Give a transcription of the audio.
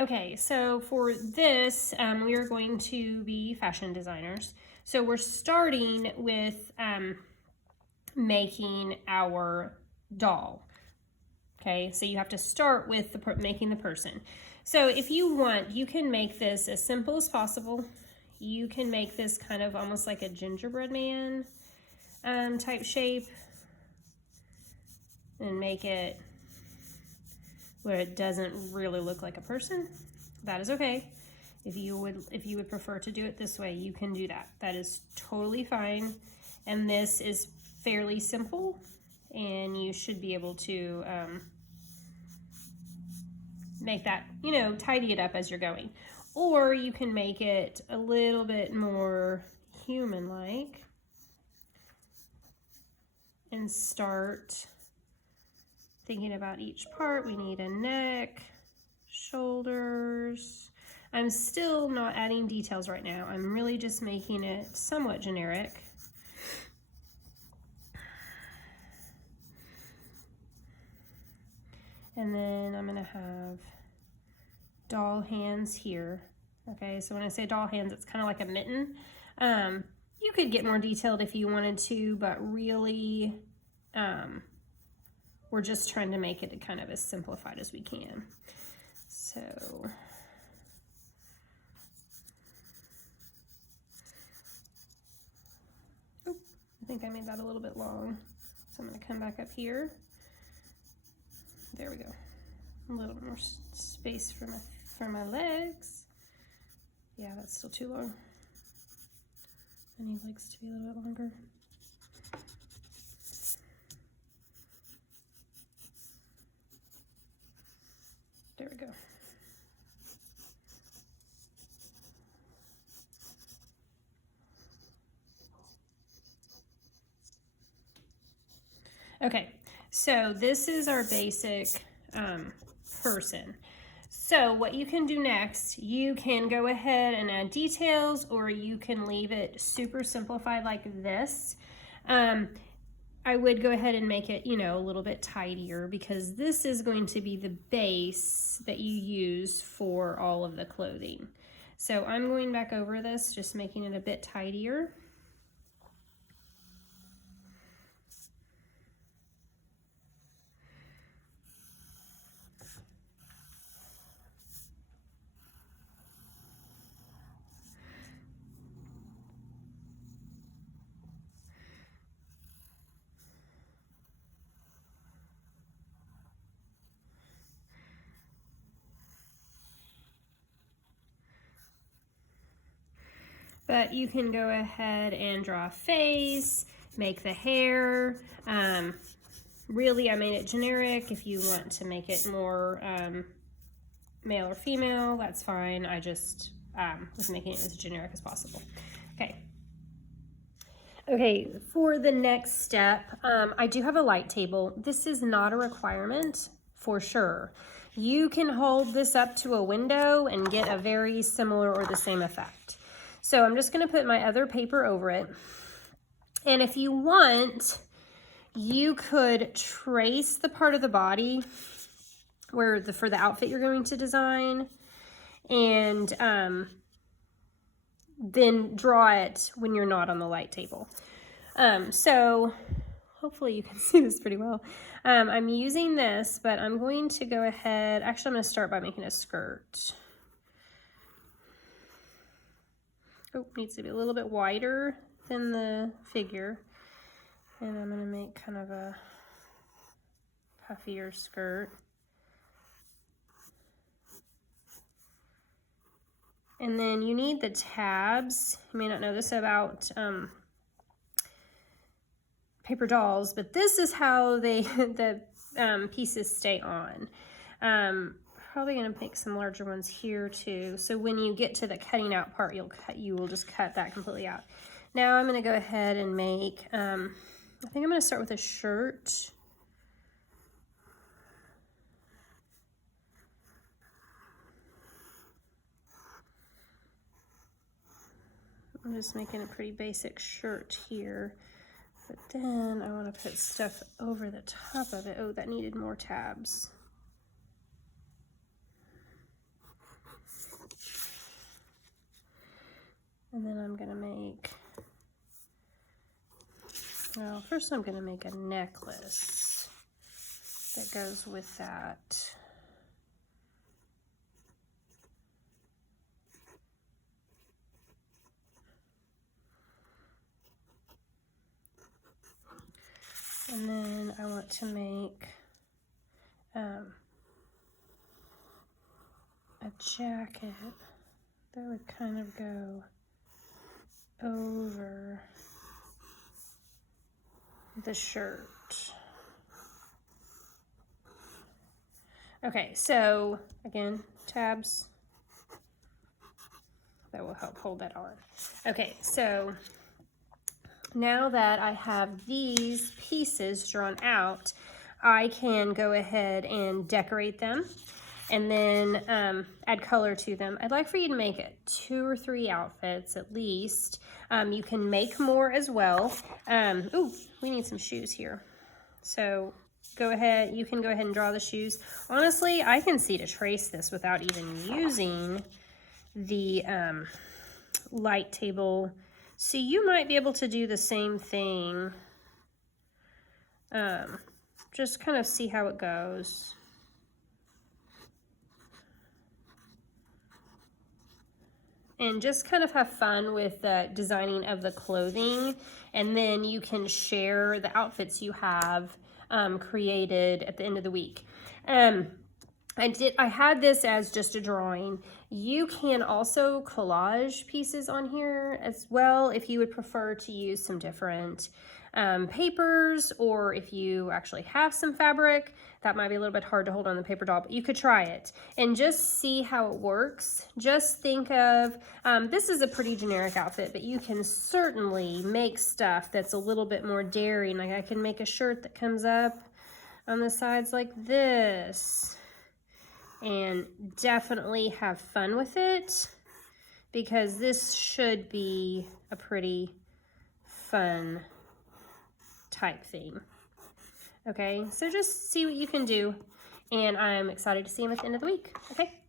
Okay, so for this, we are going to be fashion designers. So we're starting with making our doll. Okay, so you have to start with making the person. So if you want, you can make this as simple as possible. You can make this kind of almost like a gingerbread man type shape and make it where it doesn't really look like a person. That is okay. If you would prefer to do it this way, you can do that. That is totally fine. And this is fairly simple, and you should be able to make that, you know, tidy it up as you're going. Or you can make it a little bit more human-like and start thinking about each part. We need a neck, shoulders. I'm still not adding details right now. I'm really just making it somewhat generic. And then I'm gonna have doll hands here. Okay, so when I say doll hands, it's kind of like a mitten. You could get more detailed if you wanted to, but really, we're just trying to make it kind of as simplified as we can. So, oh, I think I made that a little bit long. So I'm gonna come back up here. There we go. A little more space for my legs. Yeah, that's still too long. I need legs to be a little bit longer. There we go. Okay, so this is our basic person. So what you can do next, you can go ahead and add details, or you can leave it super simplified like this. I would go ahead and make it, you know, a little bit tidier, because this is going to be the base that you use for all of the clothing. So I'm going back over this, just making it a bit tidier. But you can go ahead and draw a face, make the hair. Really, I made it generic. If you want to make it more male or female, that's fine. I just was making it as generic as possible. Okay. Okay, for the next step, I do have a light table. This is not a requirement for sure. You can hold this up to a window and get a very similar or the same effect. So I'm just gonna put my other paper over it. And if you want, you could trace the part of the body where for the outfit you're going to design, and then draw it when you're not on the light table. So hopefully you can see this pretty well. I'm using this, but I'm going to go ahead, actually I'm gonna start by making a skirt. Oh, needs to be a little bit wider than the figure. And I'm gonna make kind of a puffier skirt. And then you need the tabs. You may not know this about paper dolls, but this is how the pieces stay on. Probably gonna make some larger ones here too. So when you get to the cutting out part, you will just cut that completely out. Now I'm gonna go ahead and make, I think I'm gonna start with a shirt. I'm just making a pretty basic shirt here, but then I want to put stuff over the top of it. Oh, that needed more tabs. And then I'm gonna make, well, first I'm gonna make a necklace that goes with that. And then I want to make a jacket that would kind of go over the shirt. Okay, so again, tabs, that will help hold that on. Okay, so now that I have these pieces drawn out, I can go ahead and decorate them and then add color to them. I'd like for you to make it 2 or 3 outfits at least. You can make more as well. Ooh, we need some shoes here. So go ahead, you can go ahead and draw the shoes. Honestly, I can see to trace this without even using the light table. So you might be able to do the same thing. Just kind of see how it goes. And just kind of have fun with the designing of the clothing, and then you can share the outfits you have created at the end of the week. I had this as just a drawing. You can also collage pieces on here as well if you would prefer to use some different papers, or if you actually have some fabric. That might be a little bit hard to hold on the paper doll, but you could try it and just see how it works. Just think of, this is a pretty generic outfit, but you can certainly make stuff that's a little bit more daring. Like I can make a shirt that comes up on the sides like this, and definitely have fun with it, because this should be a pretty fun type theme. Okay, so just see what you can do, and I'm excited to see them at the end of the week. Okay.